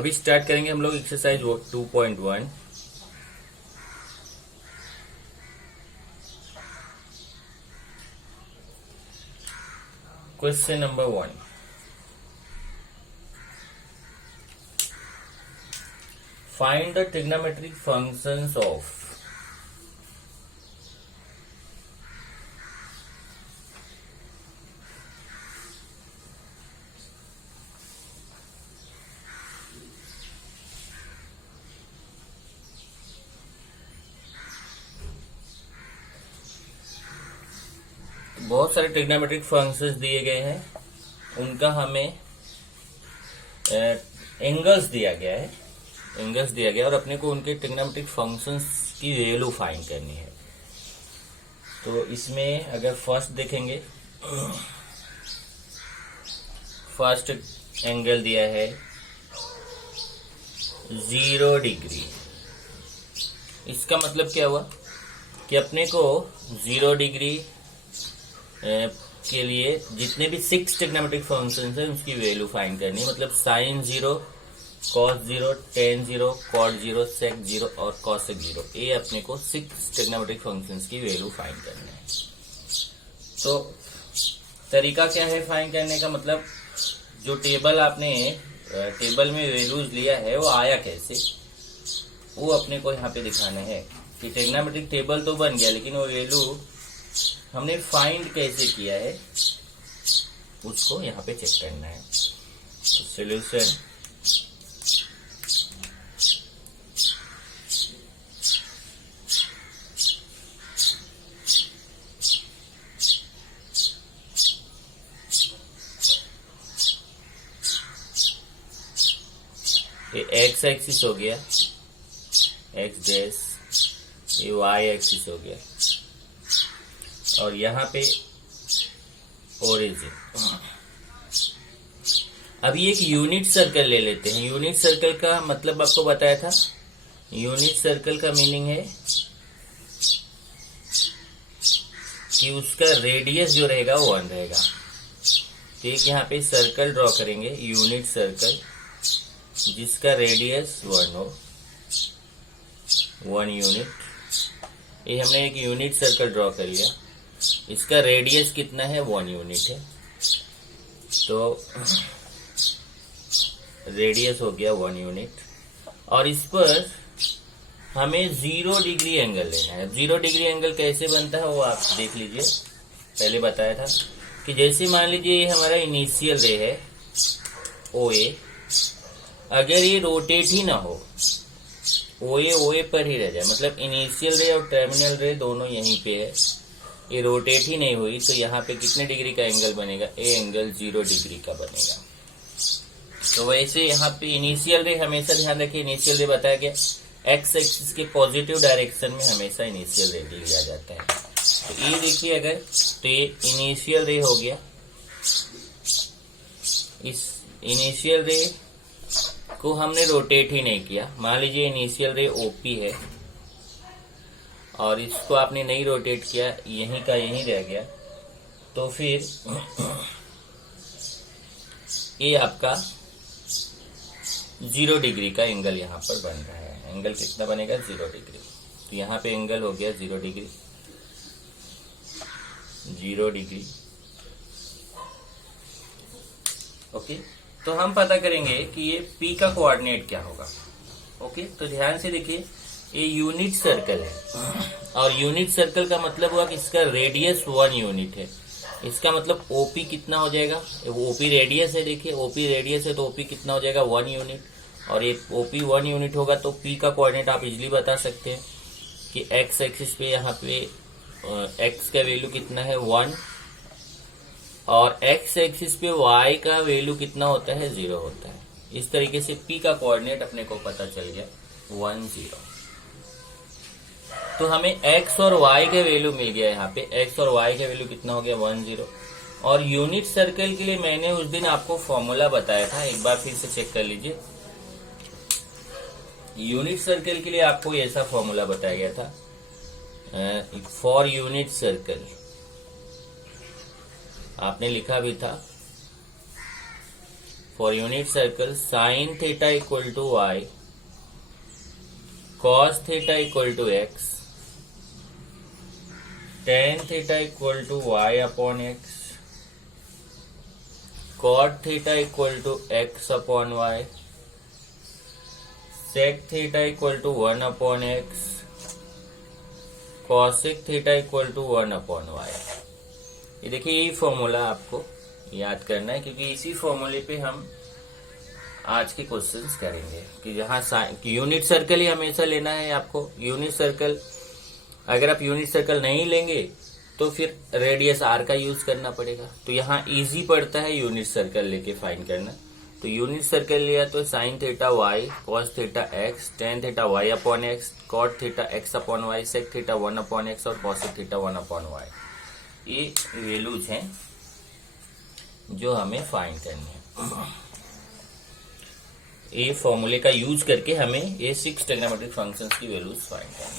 अभी स्टार्ट करेंगे हम लोग exercise 2.1। Question number 1, find the trigonometric functions of बहुत सारे ट्रिग्नोमेट्रिक फंक्शंस दिए गए हैं, उनका हमें एंगल्स दिया गया है, एंगल्स दिया गया और अपने को उनके ट्रिग्नोमेट्रिक फंक्शंस की वैल्यू फाइंड करनी है। तो इसमें अगर फर्स्ट देखेंगे, फर्स्ट एंगल दिया है 0 डिग्री। इसका मतलब क्या हुआ कि अपने को 0 डिग्री के लिए जितने भी 6 ट्रिग्नोमेट्रिक फंक्शंस हैं उसकी वैल्यू फाइंड करनी है। मतलब साइन 0, कॉस 0, टेन 0, कॉट 0, सेक 0 और कॉसेक 0, ये अपने को 6 ट्रिग्नोमेट्रिक फंक्शंस की वैल्यू फाइंड करनी है। तो तरीका क्या है फाइंड करने का, मतलब जो टेबल आपने टेबल में वैल्यूज लिया है वो आया कैसे, वो अपने को यहाँ पे दिखाना है कि ट्रिग्नोमेट्रिक टेबल तो बन गया लेकिन वो वैल्यू हमने फाइंड कैसे किया है उसको यहाँ पे चेक करना है। तो सॉल्यूशन ये एक्स एक्सिस हो गया, एक्स डैश, ये वाई एक्सिस हो गया और यहाँ पे ओरिजिन। अभी एक यूनिट सर्कल ले लेते हैं। यूनिट सर्कल का मतलब आपको बताया था, यूनिट सर्कल का मीनिंग है कि उसका रेडियस जो रहेगा वो 1 रहेगा। ठीक, यहाँ पे सर्कल ड्रॉ करेंगे, यूनिट सर्कल जिसका रेडियस 1 हो, 1 यूनिट। ये हमने एक यूनिट सर्कल ड्रॉ कर लिया, इसका रेडियस कितना है, 1 यूनिट है। तो रेडियस हो गया 1 यूनिट और इस पर हमें 0 डिग्री एंगल लेना है। 0 डिग्री एंगल कैसे बनता है वो आप देख लीजिए, पहले बताया था कि जैसे मान लीजिए ये हमारा इनिशियल रे है OA, अगर ये रोटेट ही ना हो, OA पर ही रह जाए, मतलब इनिशियल रे और टर्मिनल रे दोनों यहीं पे है, ये रोटेट ही नहीं हुई, तो यहाँ पे कितने डिग्री का एंगल बनेगा, ए एंगल 0 डिग्री का बनेगा। तो वैसे यहाँ पे इनिशियल रे हमेशा ध्यान रखिए, इनिशियल रे बताया गया एक्स एक्सिस के पॉजिटिव डायरेक्शन में हमेशा इनिशियल रे लिया जाता है। तो ये देखिए, अगर तो ये इनिशियल रे हो गया, इस इनिशियल रे को हमने रोटेट ही नहीं किया। मान लीजिए इनिशियल रे OP है और इसको आपने नहीं रोटेट किया, यहीं का यहीं रह गया, तो फिर ये आपका 0 डिग्री का एंगल यहाँ पर बन रहा है। एंगल कितना बनेगा, 0 डिग्री। तो यहाँ पे एंगल हो गया 0 डिग्री, 0 डिग्री। ओके, तो हम पता करेंगे कि ये P का कोऑर्डिनेट क्या होगा। ओके, तो ध्यान से देखिए, ये यूनिट सर्कल है और यूनिट सर्कल का मतलब हुआ कि इसका रेडियस 1 यूनिट है। इसका मतलब OP कितना हो जाएगा, OP रेडियस है, देखिए OP रेडियस है तो OP कितना हो जाएगा, 1 यूनिट। और ये OP 1 यूनिट होगा तो P का कोऑर्डिनेट आप इजीली बता सकते हैं कि एक्स एक्सिस पे यहाँ पे x का वैल्यू कितना है, 1, और x एक्सिस पे y का वैल्यू कितना होता है, 0 होता है। इस तरीके से P का कोऑर्डिनेट अपने को पता चल गया, 1 0। तो हमें x और y का वैल्यू मिल गया, यहाँ पे x और y का वैल्यू कितना हो गया, 1 0। और यूनिट सर्कल के लिए मैंने उस दिन आपको फॉर्मूला बताया था, एक बार फिर से चेक कर लीजिए। यूनिट सर्कल के लिए आपको ऐसा फॉर्मूला बताया गया था, फॉर यूनिट सर्कल आपने लिखा भी था, for unit circle sine theta equal to y, cos theta equal to x, tan theta equal to y upon x, cot theta equal to x upon y, sec theta equal to 1 upon x, cosec theta equal to 1 upon y. ये देखिए, यही formula आपको याद करना है, क्योंकि इसी फॉर्मूले पे हम आज के क्वेश्चंस करेंगे कि जहां यूनिट सर्कल ही हमेशा लेना है आपको। यूनिट सर्कल, अगर आप यूनिट सर्कल नहीं लेंगे तो फिर रेडियस आर का यूज करना पड़ेगा। तो यहाँ इजी पड़ता है यूनिट सर्कल लेके फाइंड करना। तो यूनिट सर्कल लिया तो sine theta y, cos theta x, tan theta y upon x, cot theta x upon y, sec theta 1 upon x और कॉसेक थीटा 1 अपॉन वाई। ये वैल्यूज हैं जो हमें फाइंड करनी है। ये फॉर्मूले का यूज करके हमें ये 6 ट्रिग्नोमेट्रिक फंक्शंस की वैल्यूज फाइंड करनी है।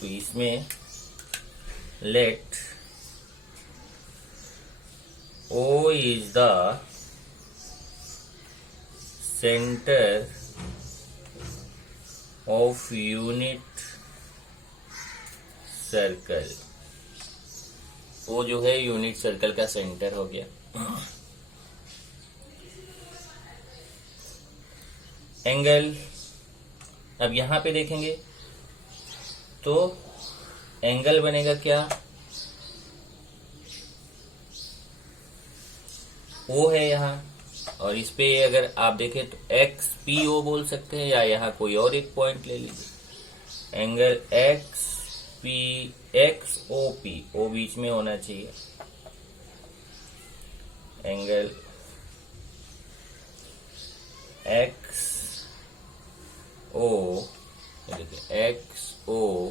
तो इसमें let O is the center of unit circle. वो जो है यूनिट सर्कल का सेंटर हो गया। एंगल, अब यहां पे देखेंगे तो एंगल बनेगा क्या, ओ है यहाँ, और इस पे अगर आप देखें तो एक्स पी ओ बोल सकते हैं, या यहाँ कोई और एक पॉइंट ले लीजिए। Angle X P X O P, O बीच में होना चाहिए। एंगल एक्स ओ, देखिए एक्स ओ,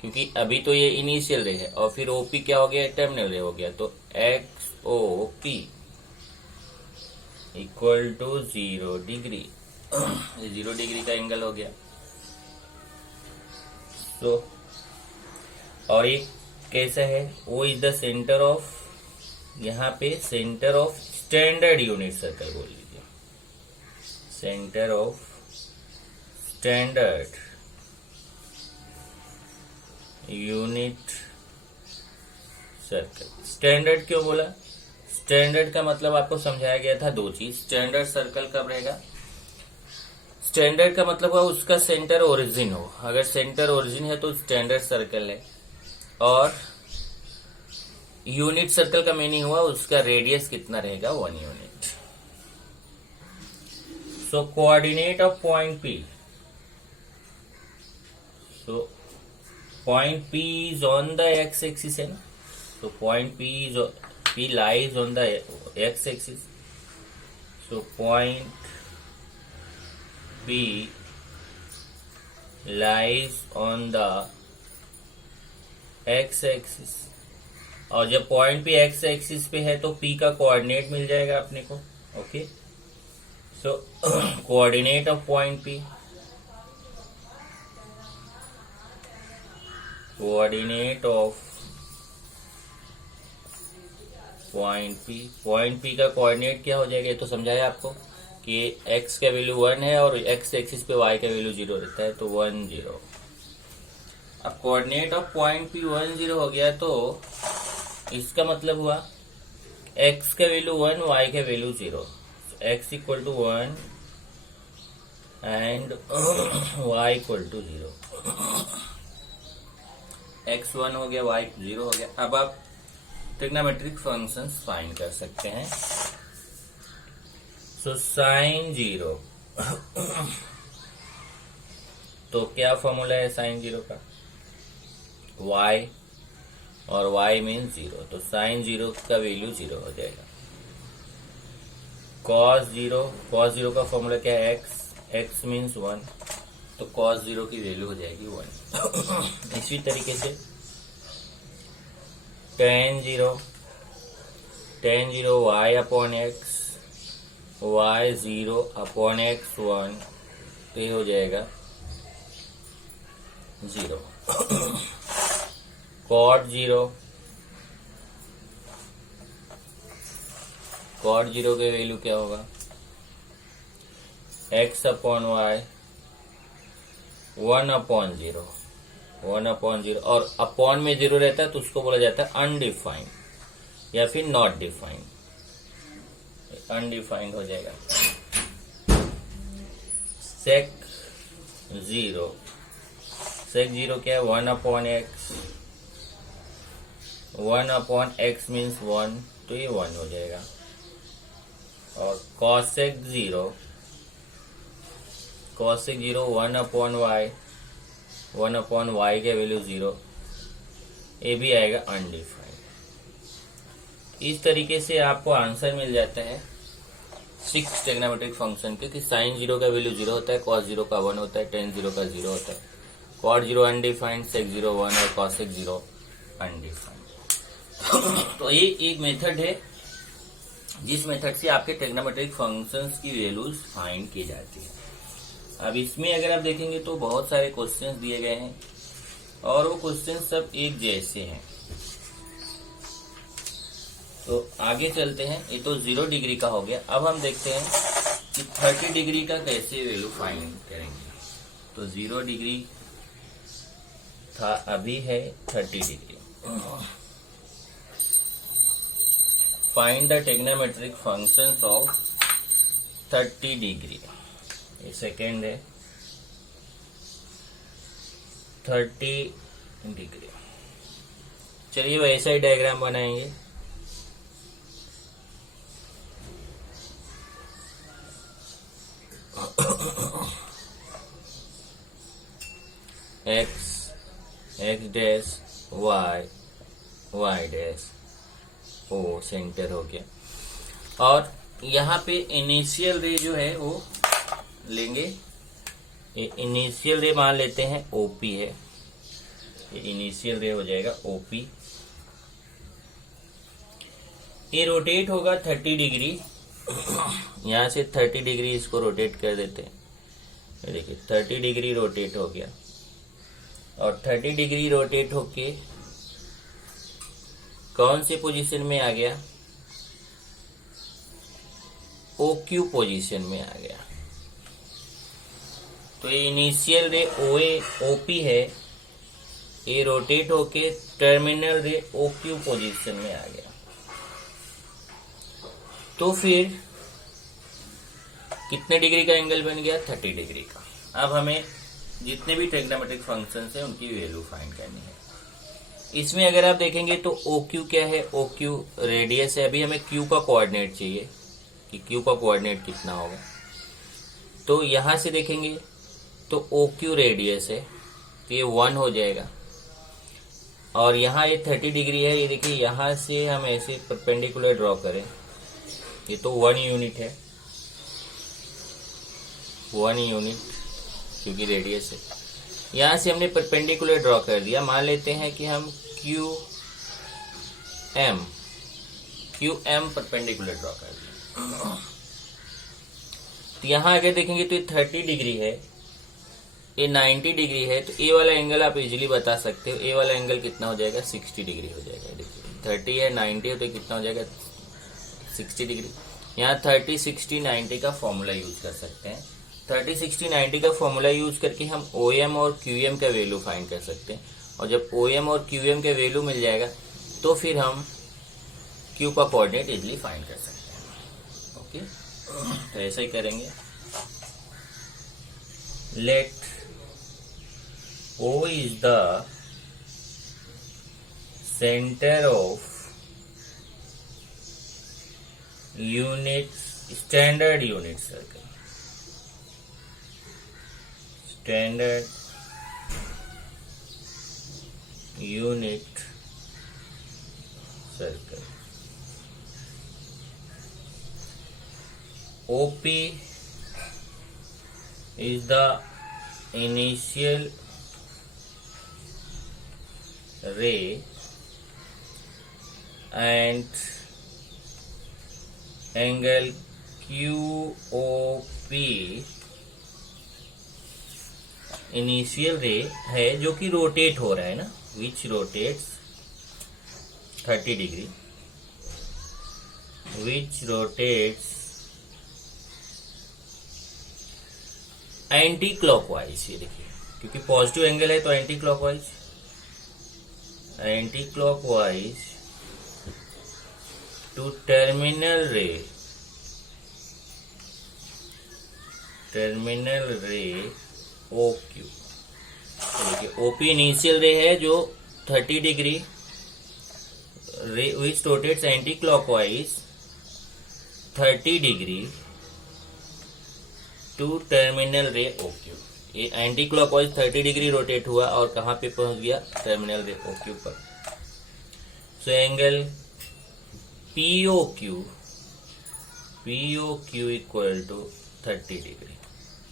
क्योंकि अभी तो ये इनिशियल रे है और फिर ओपी क्या हो गया, टर्मिनल रे हो गया। तो X O P equal to 0 degree. ये 0 डिग्री का एंगल हो गया। तो और एक कैसा है, O is the center of, यहाँ पे center of standard unit circle बोल लीजिए, center of standard unit circle. Standard क्यों बोला, स्टैंडर्ड का मतलब आपको समझाया गया था 2 चीज। स्टैंडर्ड सर्कल कब रहेगा, स्टैंडर्ड का मतलब है उसका सेंटर ओरिजिन हो। अगर सेंटर ओरिजिन है तो स्टैंडर्ड सर्कल है। और यूनिट सर्कल का मीनिंग हुआ उसका रेडियस कितना रहेगा, 1 unit. So coordinate of point P, so point P is on the x axis है ना, तो point P lies on the x axis. So point P lies on the x axis. और जब point P x axis पे है तो P का coordinate मिल जाएगा अपने को। Okay, so coordinate of point P, coordinate of point P का कोऑर्डिनेट क्या हो जाएगा, ये तो समझाया आपको कि x का वैल्यू 1 है और x एक्सिस पे y का वैल्यू 0 रहता है, तो 1 0। अब कोऑर्डिनेट ऑफ पॉइंट पी 1 0 हो गया, तो इसका मतलब हुआ x का वैल्यू 1, y का value 0। x equal to 1 and y equal to 0। x 1 हो गया, y 0 हो गया। अब आप ट्रिग्नोमेट्रिक फंक्शंस फाइंड कर सकते हैं। सो साइन 0, तो क्या फॉर्मूला है साइन 0 का, y, और y मीन्स 0, तो साइन 0 का वैल्यू 0 हो जाएगा। cos 0 का फॉर्मूला क्या है, x मीन्स 1, तो cos 0 की वैल्यू हो जाएगी 1। इसी तरीके से tan 0 y upon x, y 0 upon x 1, तो ये हो जाएगा 0। cot 0 कॉट 0 के वैल्यू क्या होगा, x अपॉन वाई 1/0, 1/0, और अपॉन में 0 रहता है तो उसको बोला जाता है अनडिफाइंड या फिर नॉट डिफाइंड, अनडिफाइंड हो जाएगा। सेक 0 क्या है, 1/x, 1/x मीन्स 1, तो ये 1 हो जाएगा। और cosec 0 1/y, 1/y के वैल्यू 0, ये भी आएगा अनडिफाइंड। इस तरीके से आपको आंसर मिल जाता है 6 ट्रिग्नोमेट्रिक फंक्शन के, कि sin 0 का वैल्यू 0 होता है, cos 0 का 1 होता है, tan 0 का 0 होता है, cot 0 अनडिफाइंड, sec 0 1 और cosec 0 अनडिफाइंड। तो ये एक मेथड है जिस मेथड से आपके ट्रिग्नोमेट्रिक फंक्शंस की वैल्यूज फाइंड की जाती है। अब इसमें अगर आप देखेंगे तो बहुत सारे क्वेश्चंस दिए गए हैं और वो क्वेश्चंस सब एक जैसे हैं। तो आगे चलते हैं, ये तो 0 डिग्री का हो गया। अब हम देखते हैं कि 30 डिग्री का कैसे वैल्यू फाइंड करेंगे। तो 0 डिग्री था, अभी है 30 degree. Find the trigonometric functions of 30 degree. ये सेकेंड है, 30 डिग्री। चलिए वैसा ही डायग्राम बनाएंगे। x डैश y डैश, ओ सेंटर हो गया। और यहाँ पे इनिशियल रे जो है वो लेंगे, ये इनिशियल रे मान लेते हैं OP है, ये इनिशियल रे हो जाएगा OP। ये रोटेट होगा 30 डिग्री, यहाँ से 30 डिग्री इसको रोटेट कर देते हैं। ये देखिए 30 डिग्री रोटेट हो गया, और 30 डिग्री रोटेट होके कौन से पोजीशन में आ गया, OQ पोजीशन में आ गया। तो ये इनिशियल रे OP है, ये रोटेट होके टर्मिनल रे OQ पोजीशन में आ गया। तो फिर कितने डिग्री का एंगल बन गया, 30 डिग्री का। अब हमें जितने भी ट्रिग्नोमेट्रिक फंक्शंस हैं उनकी वैल्यू फाइंड करनी है। इसमें अगर आप देखेंगे तो OQ क्या है, OQ रेडियस है। अभी हमें Q का कोऑर्डिनेट चाहिए कि Q का कोऑर्डिनेट कितना होगा। तो यहां से देखेंगे तो OQ रेडियस है, तो ये 1 हो जाएगा। और यहाँ ये 30 डिग्री है, ये देखिए यहां से हम ऐसे परपेंडिकुलर ड्रॉ करें, ये तो 1 यूनिट है, 1 यूनिट क्योंकि रेडियस है। यहां से हमने परपेंडिकुलर ड्रॉ कर दिया। मान लेते हैं कि हम QM परपेंडिकुलर ड्रॉ कर दिया। तो यहां अगर देखेंगे तो ये 30 डिग्री है, ये 90 डिग्री है। तो ए वाला एंगल आप इजीली बता सकते हो, ए वाला एंगल कितना हो जाएगा, 60 डिग्री हो जाएगा। देखिए 30 है, 90 है, तो कितना हो जाएगा, 60 डिग्री। यहाँ 30, 60, 90 का फॉर्मूला यूज कर सकते हैं। 30, 60, 90 का फॉर्मूला यूज करके हम OM और QM का वैल्यू फाइंड कर सकते हैं। और जब OM और QM का वैल्यू मिल जाएगा तो फिर हम Q का कोऑर्डिनेट इजीली फाइंड कर सकते हैं। ओके, तो ऐसा ही करेंगे। Let O is the center of standard unit circle. Standard unit circle. OP is the initial ray and angle QOP initial ray है जो कि रोटेट हो रहा है ना, which rotates 30 degree, which rotates anti clockwise. ये देखिए, क्योंकि पॉजिटिव एंगल है तो anti clockwise to terminal ray O Q. देखिए ओपी इनिशियल रे है जो 30 degree ray which rotates anti clockwise 30 degree to terminal ray O Q. ये anti clockwise 30 degree rotate हुआ और कहां पे पहुंच गया? टर्मिनल रे ओ क्यू पर। So angle P O Q equal to 30 degree.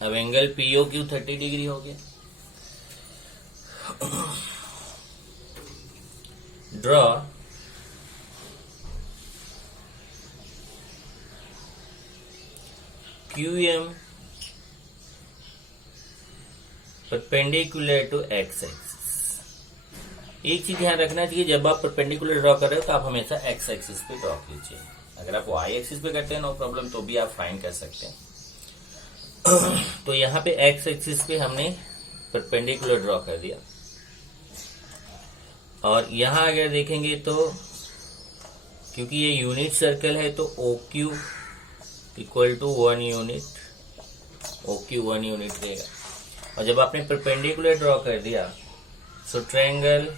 अब एंगल पीओ क्यू 30 डिग्री हो गया। Draw QM perpendicular to X axis. एक चीज ध्यान रखना चाहिए, जब आप परपेंडिकुलर ड्रॉ कर रहे हो तो आप हमेशा एक्स एक्सिस पे ड्रॉ कीजिए। अगर आप वाई एक्सिस पे करते हैं नो प्रॉब्लम, तो भी आप फाइन कर सकते हैं। तो यहाँ पे एक्स एक्सिस पे हमने परपेंडिकुलर ड्रॉ कर दिया। और यहां अगर देखेंगे तो क्योंकि ये यूनिट सर्कल है तो O Q equal to 1 unit, O Q 1 unit रहेगा। और जब आपने परपेंडिकुलर ड्रॉ कर दिया so triangle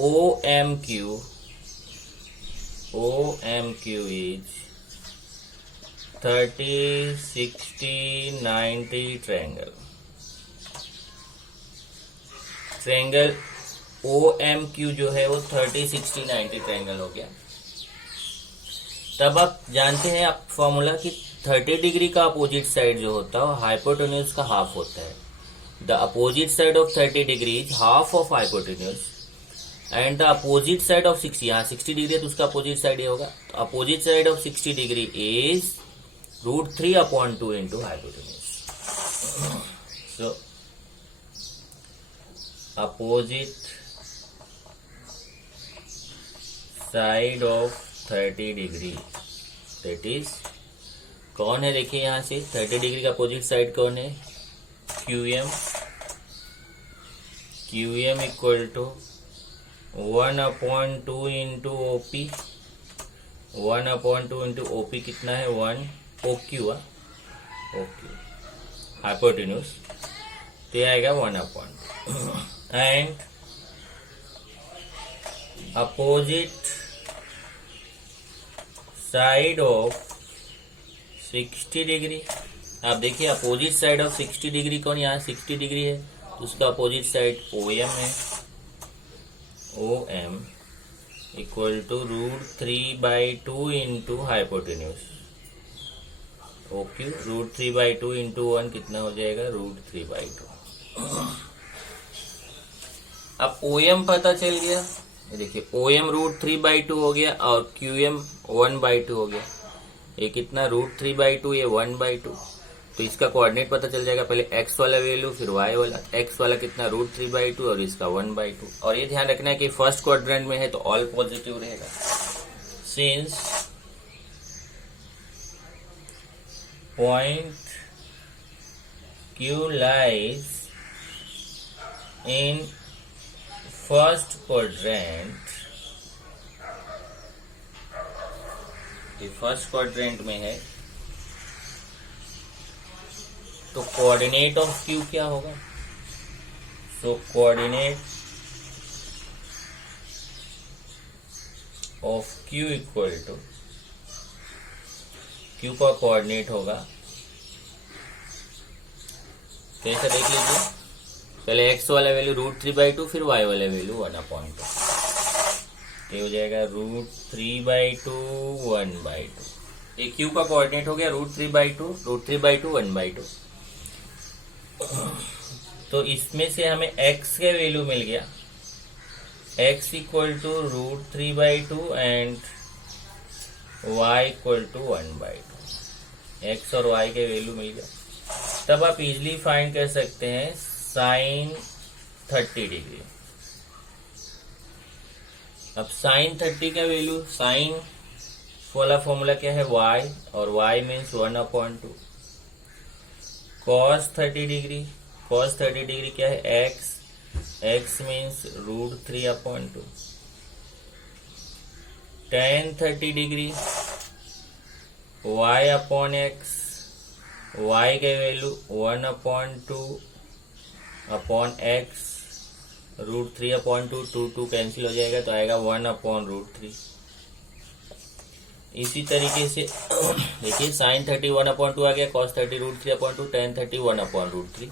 O M Q is 30, 60, 90 triangle O M Q जो है वो 30, 60, 90 ट्रायंगल हो गया। तब आप जानते हैं आप फॉर्मूला कि 30 डिग्री का अपोजिट साइड जो होता है वो हाइपोटेन्यूज का हाफ होता है। The opposite side of 30 degree is half of hypotenuse and the opposite side of 60, यहाँ 60 डिग्री है तो उसका अपोजिट साइड ये होगा। तो opposite side of 60 degree is √3/2 into hypotenuse. So opposite side of 30 degree that is कौन है? देखिए यहां से 30 डिग्री का अपोजिट साइड कौन है? QM equal to 1/2 into OP. 1/2 into OP कितना है? 1 OQ हाइपोटेन्यूज, तो ये आएगा 1/2 and opposite side of 60 degree. आप देखिए अपोजिट साइड ऑफ 60 डिग्री कौन? यहाँ 60 डिग्री है तो उसका अपोजिट साइड OM है। OM equal to √3/2 into hypotenuse OQ। √3/2 into 1 कितना हो जाएगा? √3/2। अब OM पता चल गया, देखिए OM √3/2 हो गया और QM 1/2 हो गया। ये कितना? √3/2, ये 1/2। तो इसका कोऑर्डिनेट पता चल जाएगा, पहले x वाला वैल्यू फिर y वाला। x वाला कितना? √3/2 और इसका 1/2। और ये ध्यान रखना है कि फर्स्ट क्वाड्रेंट में है तो ऑल पॉजिटिव रहेगा। Since point Q lies in first quadrant, ये फर्स्ट क्वाड्रेंट में है तो कोऑर्डिनेट ऑफ Q क्या होगा? So coordinate of Q equal to, Q का कोऑर्डिनेट होगा कैसा देख लीजिए, पहले x वाला वैल्यू √3/2 फिर y वाला वैल्यू 1/2। ये हो जाएगा √3/2 1/2। ये Q का कोऑर्डिनेट हो गया √3/2 1/2। तो इसमें से हमें x का वैल्यू मिल गया, x equal to √3/2 and y equal to 1/2। x और y के वैल्यू मिल गया। तब आप इजीली फाइंड कर सकते हैं sin 30 डिग्री। अब sin 30 का वैल्यू, sin वाला फॉर्मूला क्या है, y, और y means 1/2। cos 30 degree, cos 30 degree क्या है, x, x means √3/2। tan 30 degree y upon x, y के वैल्यू 1/2 अपॉन x, √3/2, 2 कैंसिल हो जाएगा तो आएगा 1/√3। इसी तरीके से देखिए sin 30 1/2 आ गया, cos 30 √3/2, tan 30 1/√3।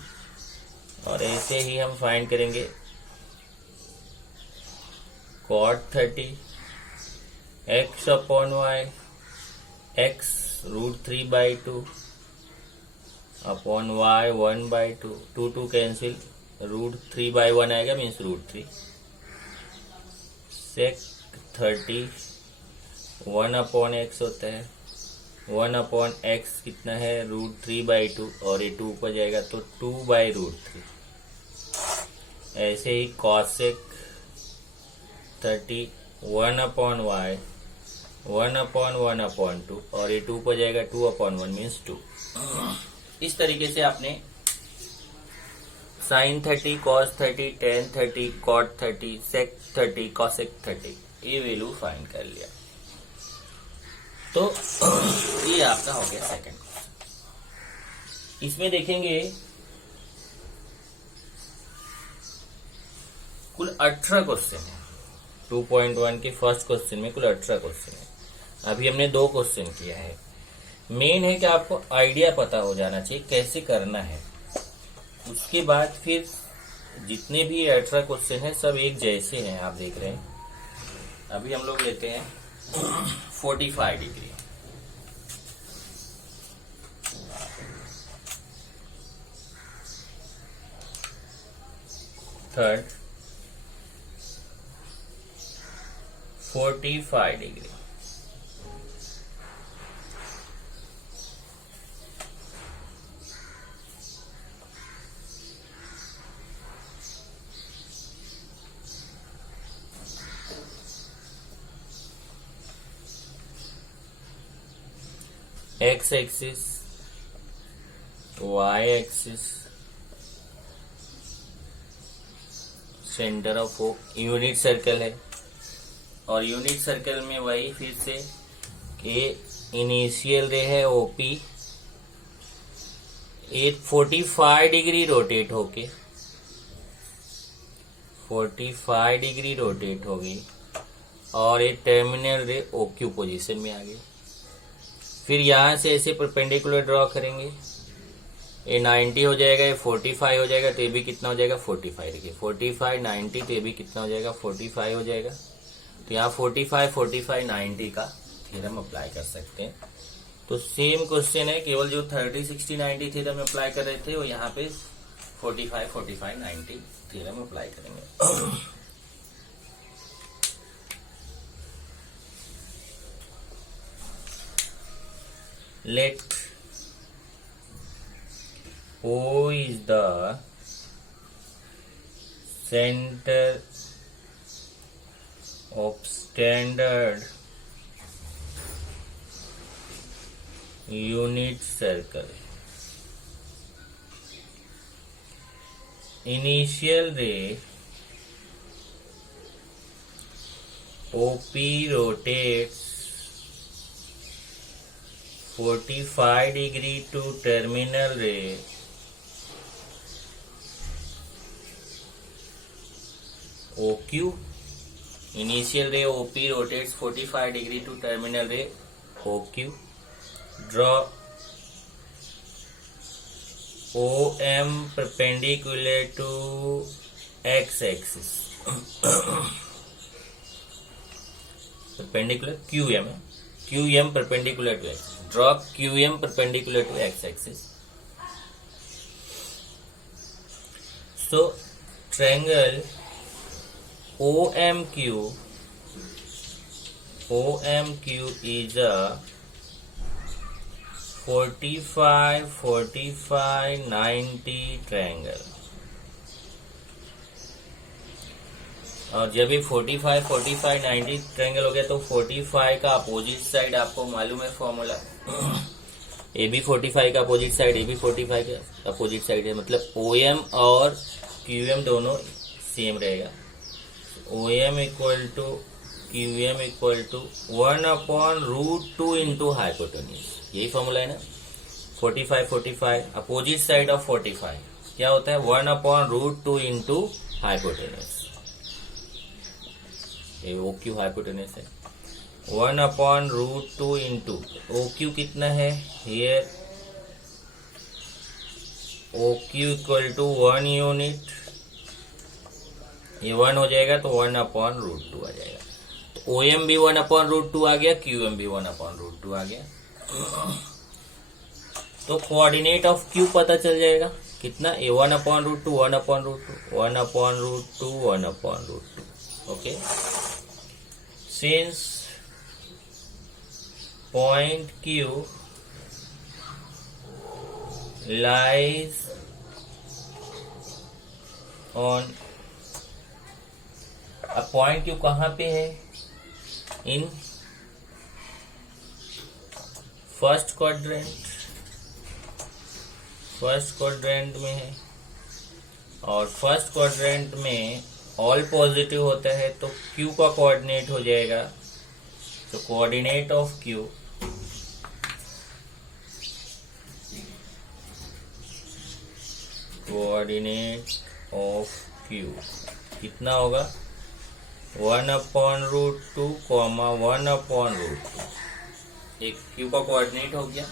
और ऐसे ही हम फाइंड करेंगे cot 30 x upon y, x √3/2 upon y 1/2, 2 cancel, √3/1 आएगा मीन्स √3। sec 30 1/x होता है, 1/x कितना है, √3/2, और ये 2 ऊपर जाएगा तो 2/√3। ऐसे ही cosec 30 1/y 1/1/2, और ये 2 पर जाएगा 2/1 मीन्स 2। इस तरीके से आपने sin 30, cos 30, tan 30, cot 30, sec 30, cosec 30 ये वैल्यू फाइंड कर लिया। तो ये आपका हो गया सेकंड। इसमें देखेंगे कुल 18 क्वेश्चन है। 2.1 के फर्स्ट क्वेश्चन में कुल 18 क्वेश्चन है। अभी हमने 2 क्वेश्चन किया है। मेन है कि आपको आइडिया पता हो जाना चाहिए कैसे करना है। उसके बाद फिर जितने भी 18 क्वेश्चन है सब एक जैसे हैं, आप देख रहे हैं। अभी हम लोग लेते हैं 45 degree. Third 45 degree. x axis, y axis, centre of unit circle है, और यूनिट सर्कल में वही फिर से कि इनिशियल रे है ओपी, ये 45 डिग्री रोटेट होके 45 डिग्री रोटेट होगी, और ये टर्मिनल रे ओक्यू पोजीशन में आ गई। फिर यहां से ऐसे परपेंडिकुलर ड्रॉ करेंगे, ये 90 हो जाएगा, ये 45 हो जाएगा, तो ये भी कितना हो जाएगा 45। देखिए 45 90, तो ये भी कितना हो जाएगा 45 हो जाएगा। तो यहाँ 45 45 90 का थ्योरम अप्लाई कर सकते हैं। तो सेम क्वेश्चन है, केवल जो 30 60 90 थ्योरम अप्लाई कर रहे थे वो यहाँ पे 45 45 90 थ्योरम अप्लाई करेंगे। Let O is the center of standard unit circle. Initial ray OP rotates 45 degree to terminal ray OQ. Initial ray OP rotates 45 degree to terminal ray OQ. Draw OM perpendicular to x-axis. Perpendicular QM perpendicular to x. Draw QM perpendicular to x-axis. So triangle OMQ is a 45 45 90 triangle. और जब भी 45 45 90 triangle हो गया तो 45 का opposite side आपको मालूम है फॉर्मूला, ए बी 45 का अपोजिट साइड, ए बी 45 का अपोजिट साइड है, मतलब ओ एम और क्यू एम दोनों सेम रहेगा। O M equal to Q M equal to 1/√2 into hypotenuse, यही फॉर्मूला है ना। 45 45 अपोजिट साइड ऑफ 45 क्या होता है 1/√2 इंटू हाइपोटेन्यूज, ये ओ क्यू हाइपोटेन्यूज है। 1/√2 इंटू ओ क्यू कितना है, ये O Q equal to 1 unit, ये 1 हो जाएगा तो 1/√2 आ जाएगा। तो ओ एम भी 1/√2 आ गया, क्यू एम भी 1/√2 आ गया। तो कोऑर्डिनेट ऑफ क्यू पता चल जाएगा कितना, ए 1/√2 1/√2 1/√2 1/√2। Okay, since point Q lies on, अब पॉइंट Q कहाँ पे है, इन फर्स्ट क्वाड्रेंट में है, और फर्स्ट क्वाड्रेंट में ऑल पॉजिटिव होता है तो Q का कोऑर्डिनेट हो जाएगा, तो कोऑर्डिनेट ऑफ Q कितना होगा 1/√2 1/√2, एक Q का कोऑर्डिनेट हो गया।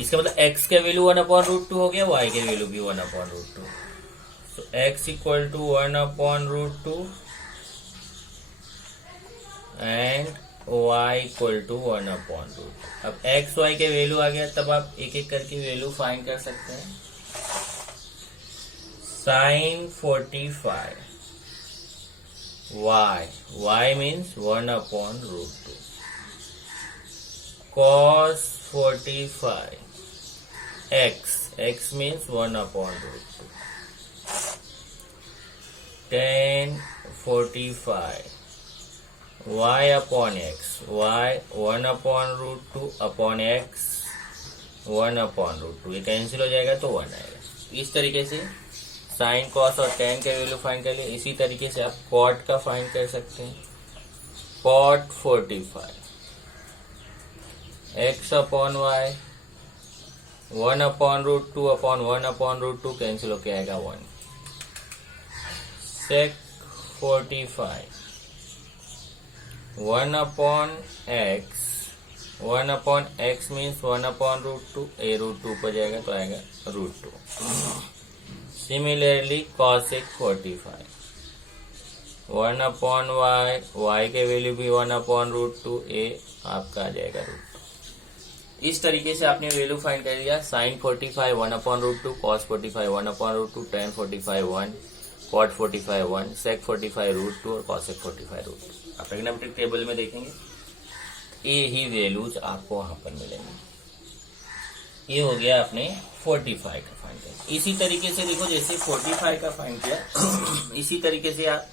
इसका मतलब x का वैल्यू 1/√2 हो गया, y का वैल्यू भी 1/√2, तो x equal to 1/√2 and y equal to 1/√2। अब x y के वैल्यू आ गया, तब आप एक एक करके वैल्यू फाइंड कर सकते हैं। sin 45 y means 1/√2, cos 45 x means 1/√2, tan 45 y upon x, y 1/√2 upon x 1/√2, ये कैंसिल हो जाएगा तो 1 आएगा। इस तरीके से साइन कॉस और टेन का वैल्यू फाइंड कर लिया। इसी तरीके से आप कॉट का फाइंड कर सकते हैं, cot 45 x upon y 1/√2 upon 1/√2 cancel होके आएगा 1, sec 45 1 upon x means 1/√2, a √2 पर जाएगा तो आएगा √2। सिमिलरली cosec 45 1 upon y के वैल्यू भी 1/√2, a आपका आ जाएगा √2। इस तरीके से आपने वैल्यू फाइंड कर लिया। sin 45 1/√2, cos 45 1/√2, tan 45 1, cot 45 1, sec 45 √2 और cosec 45 √2। आप ट्रिग्नोमेट्रिक टेबल में देखेंगे ये ही वैल्यूज आपको वहां पर मिलेंगे। ये हो गया आपने 45 का फाइंड किया। इसी तरीके से देखो, जैसे 45 का फाइंड किया इसी तरीके से आप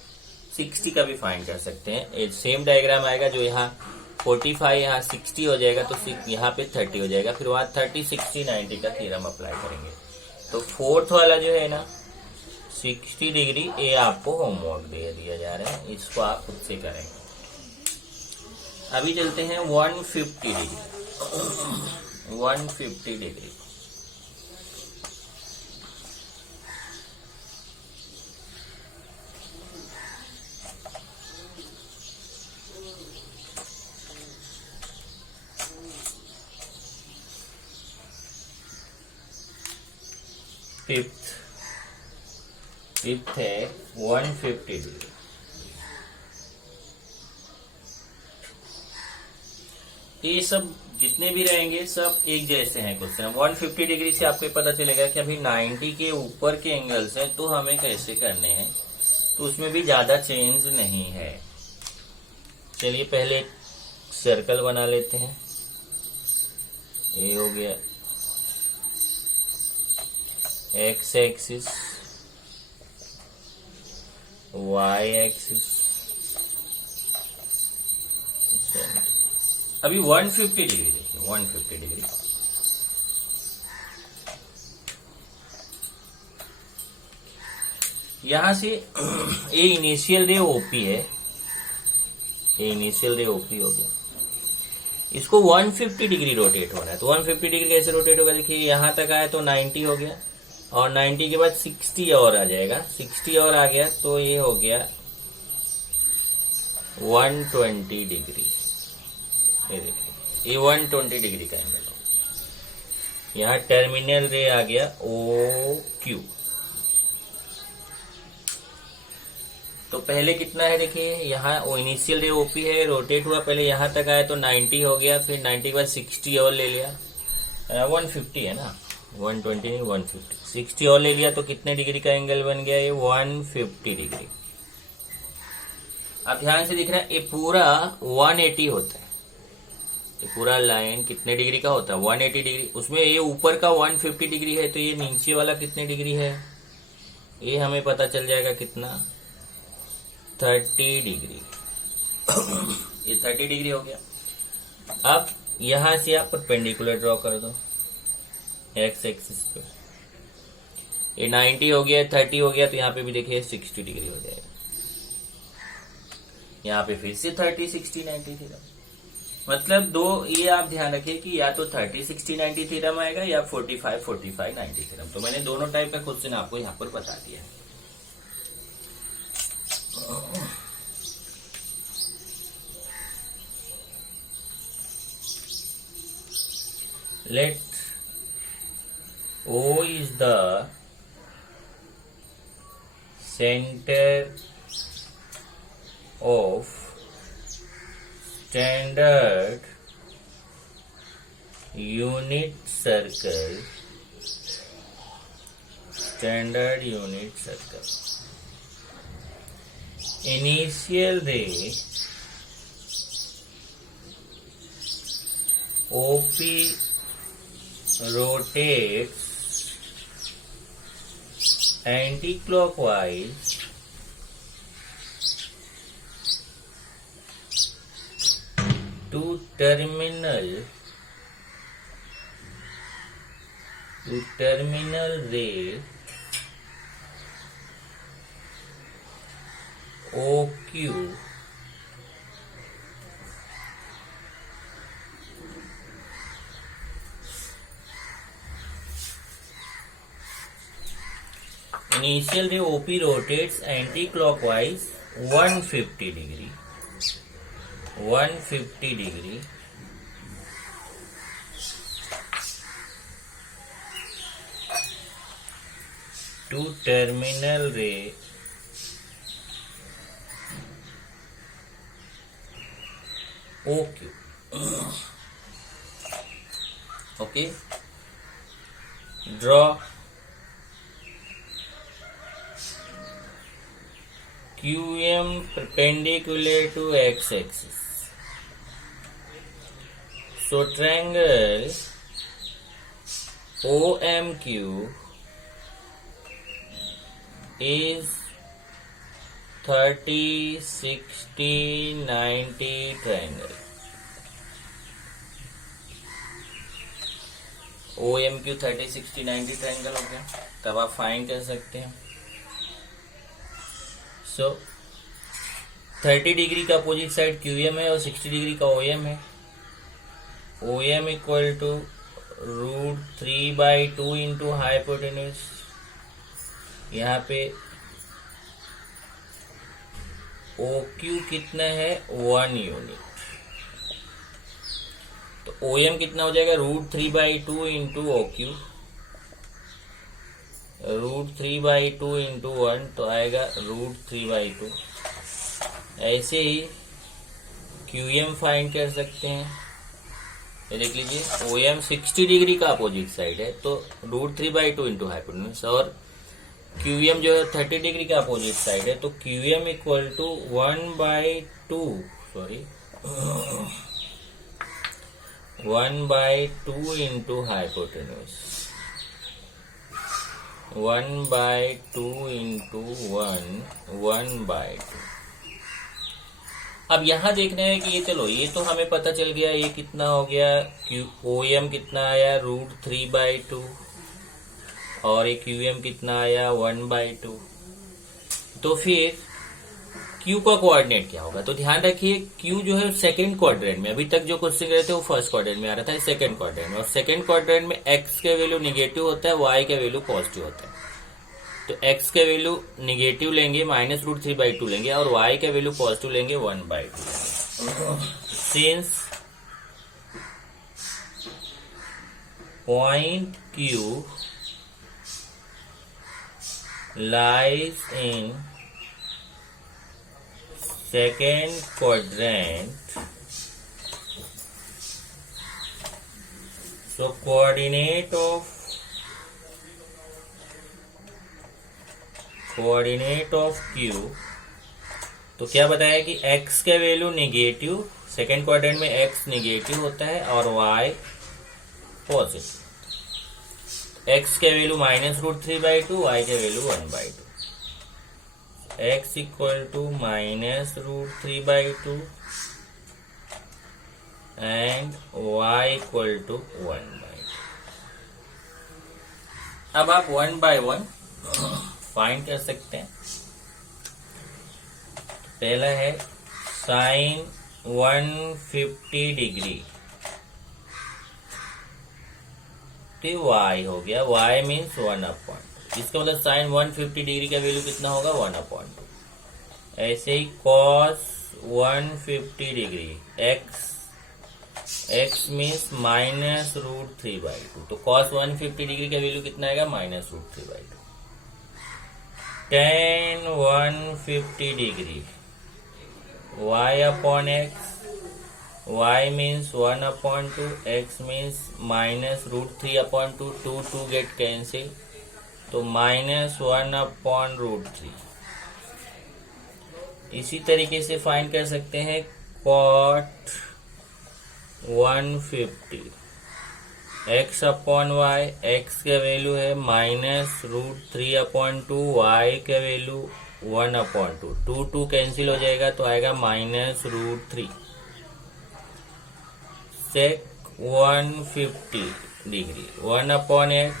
60 का भी फाइंड कर सकते हैं। सेम डायग्राम आएगा, जो यहाँ 45 यहाँ 60 हो जाएगा तो यहाँ पे 30 हो जाएगा, फिर वहां 30 60 90 का थ्योरम अप्लाई करेंगे। तो फोर्थ वाला जो है ना 60 डिग्री, ये आपको होमवर्क दे दिया जा रहा है, इसको आप खुद से करेंगे। अभी चलते हैं 150 डिग्री। 150 डिग्री फिफ्थ है 150 डिग्री। ये सब जितने भी रहेंगे सब एक जैसे हैं क्वेश्चन। 150 डिग्री से आपको पता चलेगा कि अभी 90 के ऊपर के एंगल्स हैं तो हमें कैसे करने हैं, तो उसमें भी ज्यादा चेंज नहीं है। चलिए पहले एक सर्कल बना लेते हैं। ये हो गया एक्स एक्सिस, y एक्सिस, अभी 150 डिग्री देखिए, 150 डिग्री। यहां से ये इनिशियल रे ओपी है, ये इनिशियल रे ओपी हो गया, इसको 150 डिग्री रोटेट होना है। तो 150 डिग्री कैसे रोटेट होगा, देखिए यहां तक आया तो 90 हो गया, और 90 के बाद 60 और आ जाएगा, 60 और आ गया तो ये हो गया 120 डिग्री। ये देखिए, ये 120 डिग्री का एंगल हो गया। यहाँ टर्मिनल रे आ गया OQ। तो पहले कितना है देखिए, यहाँ इनिशियल रे ओपी है, रोटेट हुआ, पहले यहां तक आया तो 90 हो गया, फिर 90 के बाद 60 और ले लिया, 150 है ना, 120 नहीं 150, 60 और ले लिया तो कितने डिग्री का एंगल बन गया, ये 150 डिग्री। अब ध्यान से दिख रहा है, ये पूरा 180 होता है, ये पूरा लाइन कितने डिग्री का होता है, 180 डिग्री। उसमें ये ऊपर का 150 डिग्री है, तो ये नीचे वाला कितने डिग्री है, ये हमें पता चल जाएगा कितना, 30 डिग्री। ये 30 डिग्री हो गया। अब यहां से आप परपेंडिकुलर ड्रॉ कर दो एक्स एक्सिस पे, ये 90 हो गया, 30 हो गया, तो यहाँ पे भी देखिए 60 डिग्री हो जाएगा। यहाँ पे फिर से 30 60 90 थीरम, मतलब दो, ये आप ध्यान रखिए कि या तो 30 60 90 थीरम आएगा या 45 45 90 थीरम। तो मैंने दोनों टाइप का क्वेश्चन आपको यहाँ पर बता दिया है। Let O is the center of standard unit circle, standard unit circle. Initial ray OP rotates anti-clockwise to terminal ray OQ Initial ray OP rotates anti-clockwise 150 degree, 150 degree to terminal ray OQ. Okay, draw QM perpendicular to x-axis. So triangle OMQ is 30 60 90 triangle. OMQ 30 60 90 triangle हो गया, तब आप find कर सकते हैं। So 30 degree का opposite side QM है और 60 डिग्री का OM है। OM equal to √3/2 into hypotenuse, यहाँ पे OQ कितना है 1 यूनिट, तो OM कितना हो जाएगा √3/2 इंटू OQ, √3/2 इंटू 1 तो आएगा √3/2। ऐसे ही QM फाइंड कर सकते हैं। ये देख लीजिए OM 60 डिग्री का अपोजिट साइड है तो √3/2 इंटू हाइपोटेन्यूज, और QM जो है 30 डिग्री का अपोजिट साइड है तो QM equal to 1/2 into hypotenuse. 1/2 into 1/2। अब यहाँ देखना है कि ये चलो ये तो हमें पता चल गया, ये कितना हो गया, OM कितना आया √3/2 और ये QM कितना आया 1/2। तो फिर Q का कोऑर्डिनेट क्या होगा? तो ध्यान रखिए Q जो है सेकंड क्वाड्रेंट में, अभी तक जो क्वेश्चन रहे थे वो फर्स्ट क्वाड्रेंट में आ रहा था, सेकंड क्वाड्रेंट में, और सेकंड क्वाड्रेंट में x के वैल्यू निगेटिव होता है, y के वैल्यू पॉजिटिव होता है। तो x के वैल्यू निगेटिव लेंगे -√3/2 लेंगे और y के वैल्यू पॉजिटिव लेंगे 1/2। Since point Q lies in second quadrant, so coordinate of Q, तो क्या बताया कि x के वैल्यू निगेटिव, सेकेंड क्वाड्रेंट में x निगेटिव होता है और y पॉजिटिव। x के वैल्यू -√3/2, y के value 1/2। x equal to -√3/2 and y equal to 1/2। अब आप 1 बाय 1 फाइंड कर सकते हैं। पहला है साइन 150 डिग्री, तो y हो गया, y मीन्स 1/2। इसका मतलब साइन 150 डिग्री का वैल्यू कितना होगा 1/2। ऐसे ही कॉस 150 डिग्री x मीन्स -√3/2, तो कॉस 150 डिग्री का वैल्यू कितना आएगा -√3/2। tan 150 degree y/x, y means 1/2, x means -√3/2, 2 get cancel, तो -1/√3। इसी तरीके से फाइंड कर सकते हैं cot 150 x/y, x का वैल्यू है -√3/2, y का वैल्यू 1/2, 2 कैंसिल हो जाएगा तो आएगा -√3। sec 150 डिग्री 1/x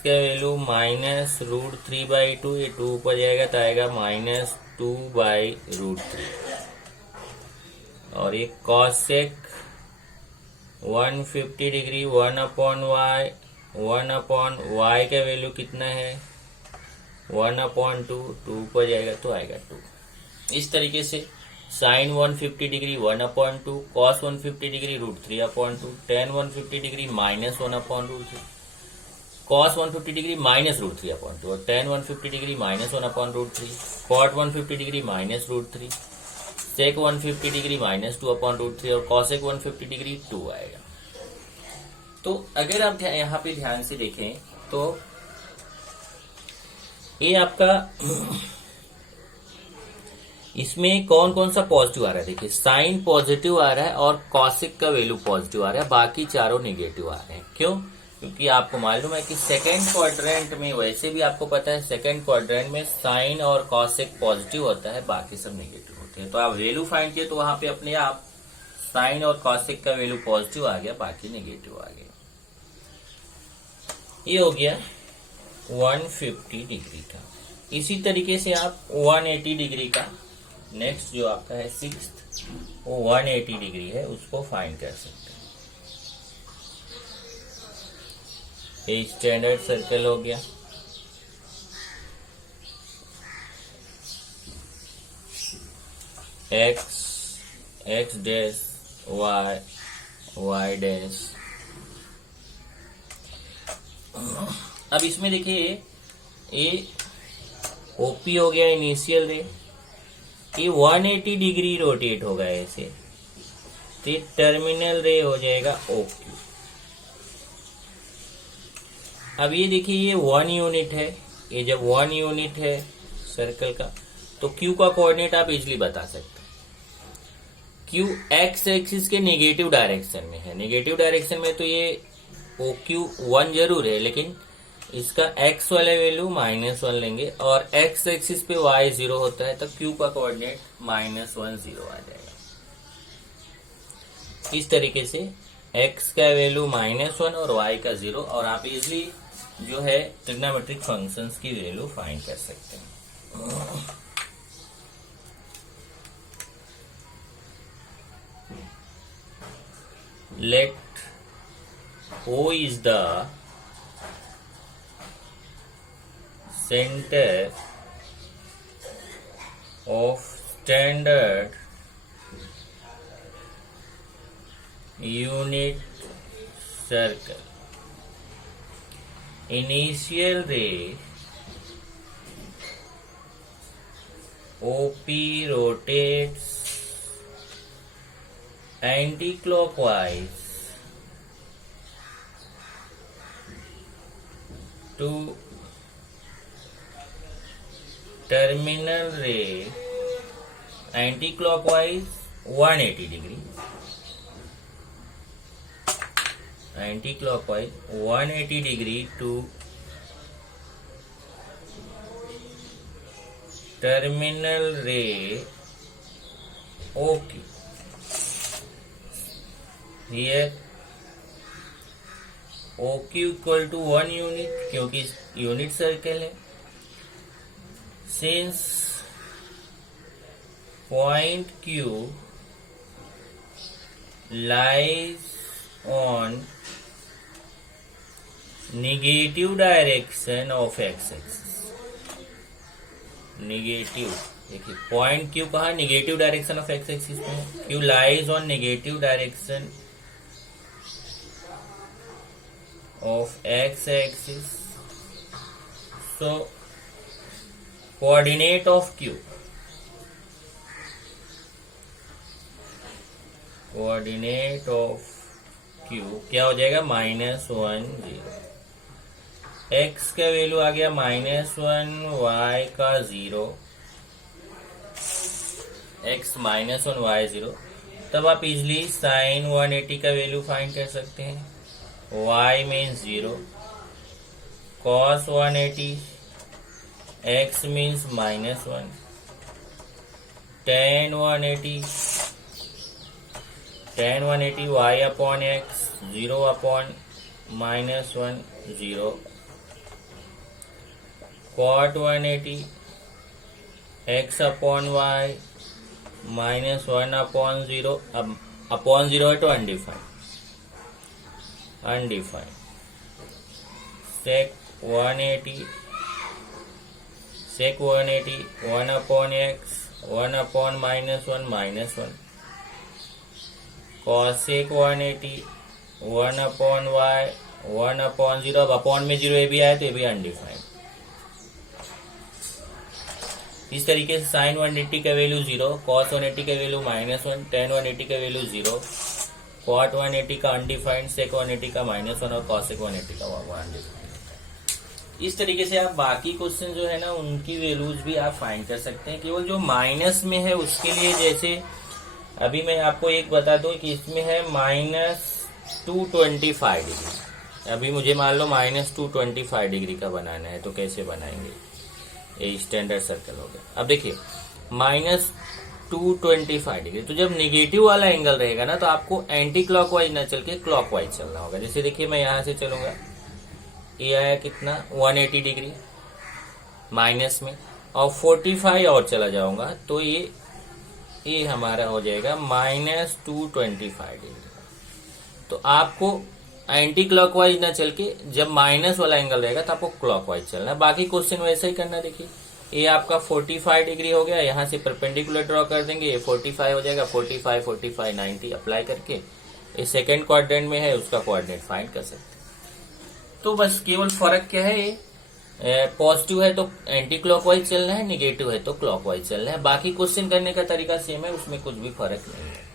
का वैल्यू -√3/2, ये 2 ऊपर जाएगा तो आएगा -2/√3। और ये cosec 150 डिग्री 1/y, 1/y का वैल्यू कितना है 1/2, 2 ऊपर जाएगा तो आएगा 2। इस तरीके से sine 150 degree 1/2, cos 150 degree √3/2, tan 150 degree -1/√3, cos 150 degree -√3/2 और tan 150 degree -1/√3, cot 150 degree -√3, sec 150 degree -2/√3 और कॉसेक 150 डिग्री 2 आएगा। तो अगर आप यहाँ पे ध्यान से देखें तो ये आपका इसमें कौन कौन सा पॉजिटिव आ रहा है, देखिए साइन पॉजिटिव आ रहा है और कॉसिक का वैल्यू पॉजिटिव आ रहा है, बाकी चारों नेगेटिव आ रहे हैं। क्यों? क्योंकि आपको मालूम है कि सेकेंड क्वाड्रेंट में, वैसे भी आपको पता है सेकेंड क्वाड्रेंट में साइन और कॉसिक पॉजिटिव होता है, बाकी सब नेगेटिव होते हैं। तो आप वैल्यू फाइंड किए तो वहां पे अपने आप साइन और कॉसिक का वैल्यू पॉजिटिव आ गया, बाकी नेगेटिव आ गया। ये हो गया 150 डिग्री का। इसी तरीके से आप 180 डिग्री का, नेक्स्ट जो आपका है सिक्स्थ, वो 180 डिग्री है, उसको फाइंड कर सकते हैं। ये स्टैंडर्ड सर्कल हो गया। x dash y dash. अब इसमें देखिए ये ओपी हो गया इनिशियल रे, ये 180 डिग्री रोटेट होगा ऐसे, तो टर्मिनल रे हो जाएगा OQ। अब ये देखिए ये 1 यूनिट है, ये जब 1 यूनिट है सर्कल का तो Q का कोऑर्डिनेट आप इजिली बता सकते हैं। Q एक्स एक्सिस के नेगेटिव डायरेक्शन में है, नेगेटिव डायरेक्शन में तो ये ओ क्यू 1 जरूर है, लेकिन इसका x वाले वैल्यू -1 लेंगे और x एक्सिस पे y 0 होता है तो q का कोऑर्डिनेट -1 0 आ जाएगा। इस तरीके से x का वैल्यू -1 और y का 0, और आप इजिली जो है ट्रिग्नोमेट्रिक फंक्शंस की वैल्यू फाइंड कर सकते हैं। Let O is the center of standard unit circle. Initial ray OP rotates anti-clockwise to terminal ray anti-clockwise 180 degree, anti-clockwise 180 degree to terminal ray OQ. Here OQ equal to 1 unit, क्योंकि unit circle है। Since point Q lies on negative direction of x axis, negative, देखिए point Q कहा negative direction of x axis में है। Q lies on negative direction of x axis, so coordinate of Q, coordinate of Q क्या हो जाएगा -1 0, x का value आ गया -1, y का 0, x -1 y 0, तब आप इजिली साइन 180 का वैल्यू फाइंड कर सकते हैं। y means 0, cos 180, x means -1, tan 180 y upon x 0 upon -1 0, cot 180 x upon y -1 upon 0, अब अपॉन 0 है तो undefined, sec 180 1 upon x 1 upon -1 cosec 180 1 upon y 1 upon 0, अब अपॉन में 0 ये भी आया तो ये भी अनडिफाइंड। इस तरीके से साइन 180 का वैल्यू 0, cos 180 का वैल्यू -1, tan 180 का वैल्यू 0, cot 180 का अनडिफाइंड, sec 180 का -1 और cosec 180 का अनडिफाइंड। इस तरीके से आप बाकी क्वेश्चन जो है ना उनकी वैल्यूज भी आप फाइंड कर सकते हैं। केवल जो माइनस में है उसके लिए, जैसे अभी मैं आपको एक बता दूं कि इसमें है -225 डिग्री, अभी मुझे मान लो -225 डिग्री का बनाना है तो कैसे बनाएंगे, ये स्टैंडर्ड सर्कल हो गया। अब देखिए -225 डिग्री, तो जब निगेटिव वाला एंगल रहेगा ना तो आपको एंटी क्लॉकवाइज ना चल के क्लॉकवाइज चलना होगा। जैसे देखिए मैं यहां से चलूंगा, ये आया कितना 180 डिग्री माइनस में, और 45 और चला जाऊंगा तो ये हमारा हो जाएगा -225 डिग्री। तो आपको एंटी क्लॉकवाइज ना चल के जब माइनस वाला एंगल रहेगा तो आपको क्लॉकवाइज चलना है। बाकी क्वेश्चन वैसे ही करना। देखिए ये आपका 45 डिग्री हो गया, यहां से परपेंडिकुलर ड्रॉ कर देंगे, ये 45 हो जाएगा, 45 45 90 अप्लाई करके ये सेकंड क्वाड्रेंट में है उसका कोऑर्डिनेट फाइंड कर सकते हैं। तो बस केवल फर्क क्या है, पॉजिटिव है तो एंटी क्लॉकवाइज चलना है, निगेटिव है तो क्लॉकवाइज चलना है। बाकी क्वेश्चन करने का तरीका सेम है, उसमें कुछ भी फर्क नहीं है।